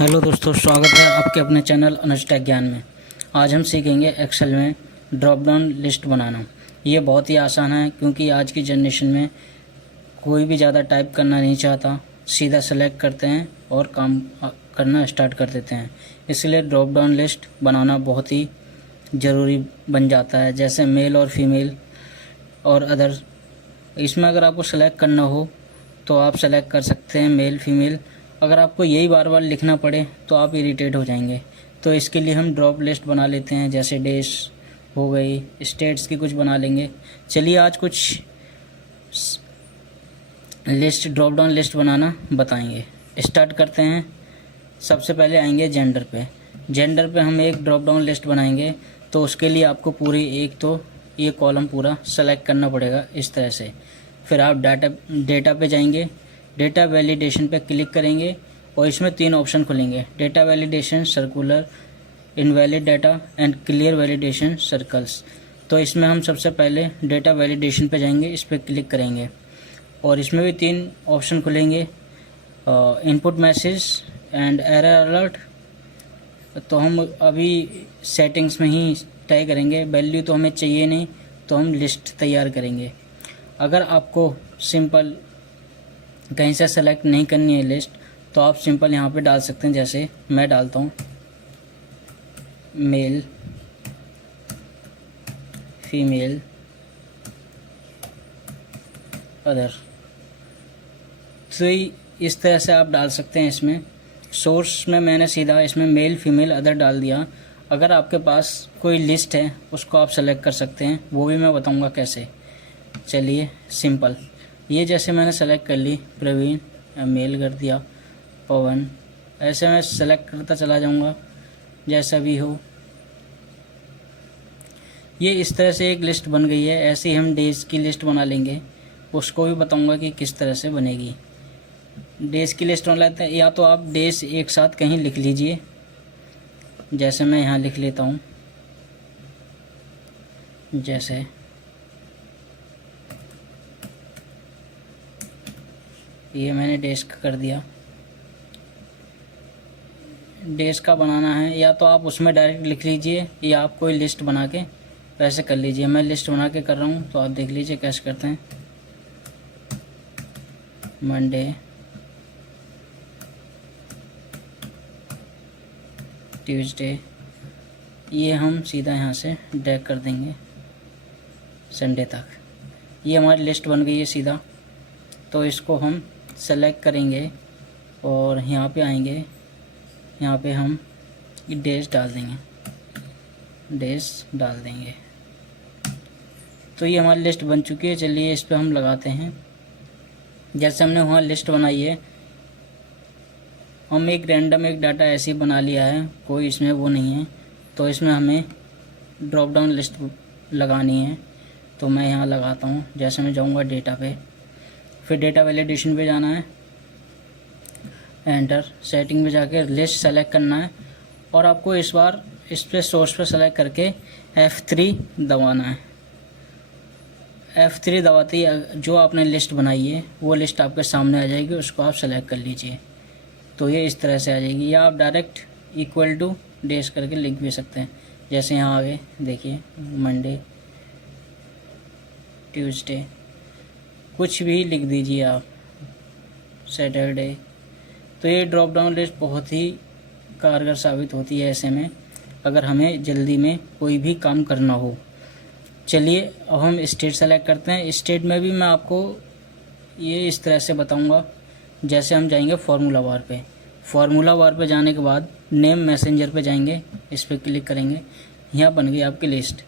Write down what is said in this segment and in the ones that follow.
Hello दोस्तों, स्वागत है आपके अपने चैनल अनुज टेक ज्ञान में। आज हम सीखेंगे एक्सेल में ड्रॉप डाउन लिस्ट बनाना। ये बहुत ही आसान है क्योंकि आज की जनरेशन में कोई भी ज़्यादा टाइप करना नहीं चाहता, सीधा सेलेक्ट करते हैं और काम करना स्टार्ट कर देते हैं। इसलिए ड्रॉप डाउन लिस्ट बनाना बहुत ही ज़रूरी बन जाता है, जैसे मेल और फीमेल और अदर। इसमें अगर आपको सेलेक्ट करना हो तो आप सेलेक्ट कर सकते हैं मेल फीमेल। अगर आपको यही बार बार लिखना पड़े तो आप इरिटेट हो जाएंगे। तो इसके लिए हम ड्रॉप लिस्ट बना लेते हैं, जैसे डेज हो गई, स्टेट्स की कुछ बना लेंगे। चलिए आज कुछ लिस्ट ड्रॉप डाउन लिस्ट बनाना बताएंगे। स्टार्ट करते हैं। सबसे पहले आएंगे जेंडर पे। जेंडर पे हम एक ड्रॉप डाउन लिस्ट बनाएंगे, तो उसके लिए आपको पूरी एक तो ये कॉलम पूरा सेलेक्ट करना पड़ेगा इस तरह से। फिर आप डेटा पे जाएंगे, डेटा वैलिडेशन पे क्लिक करेंगे और इसमें 3 ऑप्शन खुलेंगे: data validation, circular, invalid data and clear validation circles. तो इसमें हम सबसे पहले डेटा वैलिडेशन पे जाएंगे, इस पर क्लिक करेंगे और इसमें भी 3 ऑप्शन खुलेंगे: input message and error alert. तो हम अभी सेटिंग्स में ही तय करेंगे, वैल्यू तो हमें चाहिए नहीं, तो हम लिस्ट तैयार करेंगे। अगर आपको सिंपल कहीं से सेलेक्ट नहीं करनी है लिस्ट, तो आप सिंपल यहाँ पे डाल सकते हैं, जैसे मैं डालता हूँ मेल फीमेल अदर। तो इस तरह से आप डाल सकते हैं। इसमें सोर्स में मैंने सीधा इसमें मेल फीमेल अदर डाल दिया। अगर आपके पास कोई लिस्ट है उसको आप सेलेक्ट कर सकते हैं, वो भी मैं बताऊंगा कैसे। चलिए सिंपल, ये जैसे मैंने सेलेक्ट कर ली, प्रवीण मेल कर दिया, पवन, ऐसे मैं सेलेक्ट करता चला जाऊंगा जैसा भी हो। ये इस तरह से एक लिस्ट बन गई है। ऐसे ही हम डेज की लिस्ट बना लेंगे, उसको भी बताऊंगा कि किस तरह से बनेगी। डेज की लिस्ट बना लेते हैं, या तो आप डेज एक साथ कहीं लिख लीजिए, जैसे मैं यहाँ लिख लेता हूँ, जैसे ये मैंने डेज का कर दिया। डेज का बनाना है या तो आप उसमें डायरेक्ट लिख लीजिए, या आप कोई लिस्ट बना के वैसे कर लीजिए। मैं लिस्ट बना के कर रहा हूँ, तो आप देख लीजिए कैसे करते हैं। मंडे, ट्यूसडे, ये हम सीधा यहाँ से ड्रैग कर देंगे संडे तक। ये हमारी लिस्ट बन गई है सीधा। तो इसको हम सेलेक्ट करेंगे और यहाँ पे आएंगे, यहाँ पे हम डेज डाल देंगे, तो ये हमारी लिस्ट बन चुकी है। चलिए इस पे हम लगाते हैं। जैसे हमने वहाँ लिस्ट बनाई है, हम एक रैंडम एक डाटा ऐसे ही बना लिया है, कोई इसमें वो नहीं है। तो इसमें हमें ड्रॉप डाउन लिस्ट लगानी है, तो मैं यहाँ लगाता हूँ। जैसे मैं जाऊँगा डेटा पे, फिर डेटा वैलिडेशन पे जाना है, एंटर, सेटिंग में जाके लिस्ट सेलेक्ट करना है और आपको इस बार इस पे सोर्स पे सेलेक्ट करके F3 दबाना है। F3 दबाते ही जो आपने लिस्ट बनाई है वो लिस्ट आपके सामने आ जाएगी, उसको आप सेलेक्ट कर लीजिए। तो ये इस तरह से आ जाएगी, या आप डायरेक्ट इक्वल टू डेज करके लिख भी सकते हैं। जैसे यहाँ आगे देखिए, मंडे, ट्यूसडे, कुछ भी लिख दीजिए आप, सैटरडे। तो ये ड्रॉप डाउन लिस्ट बहुत ही कारगर साबित होती है ऐसे में, अगर हमें जल्दी में कोई भी काम करना हो। चलिए अब हम स्टेट सेलेक्ट करते हैं। स्टेट में भी मैं आपको ये इस तरह से बताऊंगा। जैसे हम जाएंगे फार्मूला बार पे, फार्मूला बार पे जाने के बाद नेम मैसेंजर पे जाएंगे, इस पर क्लिक करेंगे, यहाँ बन गई आपकी लिस्ट।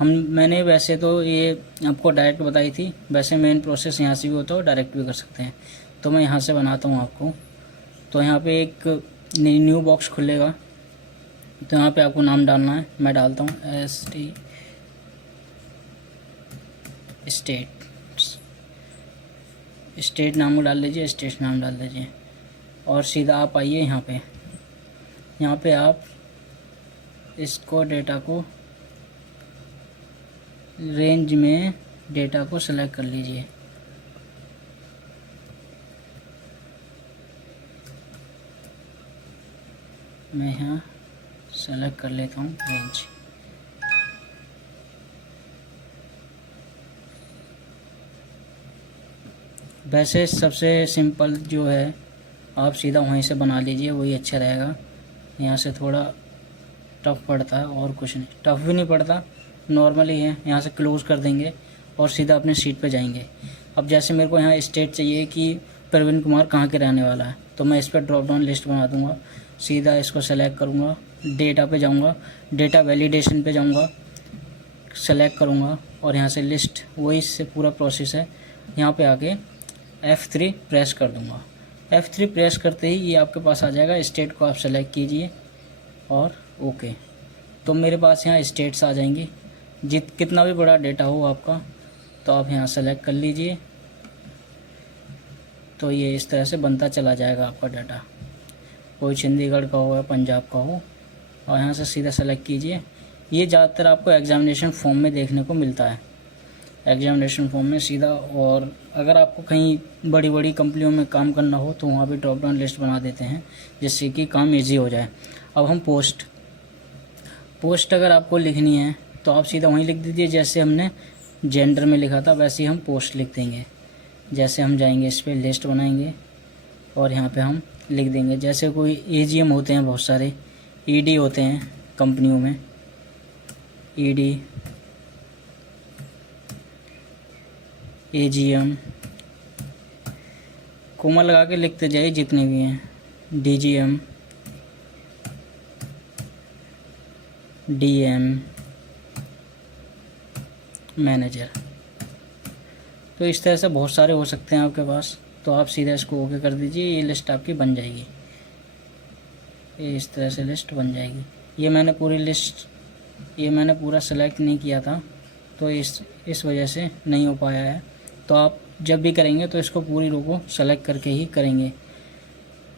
मैंने वैसे तो ये आपको डायरेक्ट बताई थी, वैसे मेन प्रोसेस यहाँ से भी होता है, डायरेक्ट भी कर सकते हैं। तो मैं यहाँ से बनाता हूँ आपको। तो यहाँ पे एक न्यू बॉक्स खुलेगा, तो यहाँ पे आपको नाम डालना है। मैं डालता हूँ ST स्टेट नाम को डाल लीजिए, स्टेट नाम डाल दीजिए और सीधा आप आइए यहाँ पे आप इसको डेटा को रेंज में डेटा को सेलेक्ट कर लीजिए। मैं यहाँ सेलेक्ट कर लेता हूँ रेंज। वैसे सबसे सिंपल जो है आप सीधा वहीं से बना लीजिए, वही अच्छा रहेगा। यहाँ से थोड़ा टफ़ पड़ता है और कुछ नहीं, टफ़ भी नहीं पड़ता, नॉर्मली है। यहाँ से क्लोज़ कर देंगे और सीधा अपने सीट पे जाएंगे। अब जैसे मेरे को यहाँ स्टेट चाहिए कि प्रवीण कुमार कहाँ के रहने वाला है, तो मैं इस पर ड्रॉप डाउन लिस्ट बना दूँगा। सीधा इसको सेलेक्ट करूँगा, डेटा पे जाऊँगा, डेटा वैलिडेशन पे जाऊँगा, सेलेक्ट करूँगा और यहाँ से लिस्ट, वही से पूरा प्रोसेस है। यहाँ पे आके F3 प्रेस कर दूँगा। F3 प्रेस करते ही ये आपके पास आ जाएगा। स्टेट को आप सेलेक्ट कीजिए और ओके, तो मेरे पास यहाँ स्टेट्स आ जाएंगी। कितना भी बड़ा डेटा हो आपका तो आप यहाँ सेलेक्ट कर लीजिए, तो ये इस तरह से बनता चला जाएगा आपका डाटा। कोई चंडीगढ़ का हो या पंजाब का हो, और यहाँ से सीधा सेलेक्ट कीजिए। ये ज़्यादातर आपको एग्जामिनेशन फॉर्म में देखने को मिलता है, एग्जामिनेशन फॉर्म में सीधा। और अगर आपको कहीं बड़ी बड़ी कंपनियों में काम करना हो तो वहाँ भी ड्रॉप डाउन लिस्ट बना देते हैं, जिससे कि काम इजी हो जाए। अब हम पोस्ट अगर आपको लिखनी है तो आप सीधा वहीं लिख दीजिए, जैसे हमने जेंडर में लिखा था वैसे ही हम पोस्ट लिख देंगे। जैसे हम जाएंगे इस पर लिस्ट बनाएंगे और यहाँ पे हम लिख देंगे, जैसे कोई AGM होते हैं, बहुत सारे ED होते हैं कंपनियों में, ED, AGM, कोमा लगा के लिखते जाइए जितने भी हैं, DGM, DM, मैनेजर। तो इस तरह से बहुत सारे हो सकते हैं आपके पास, तो आप सीधा इसको ओके कर दीजिए, ये लिस्ट आपकी बन जाएगी। ये इस तरह से लिस्ट बन जाएगी। ये मैंने पूरा सेलेक्ट नहीं किया था, तो इस वजह से नहीं हो पाया है। तो आप जब भी करेंगे तो इसको पूरी रो को सेलेक्ट करके ही करेंगे।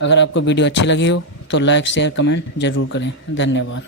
अगर आपको वीडियो अच्छी लगी हो तो लाइक शेयर कमेंट ज़रूर करें। धन्यवाद।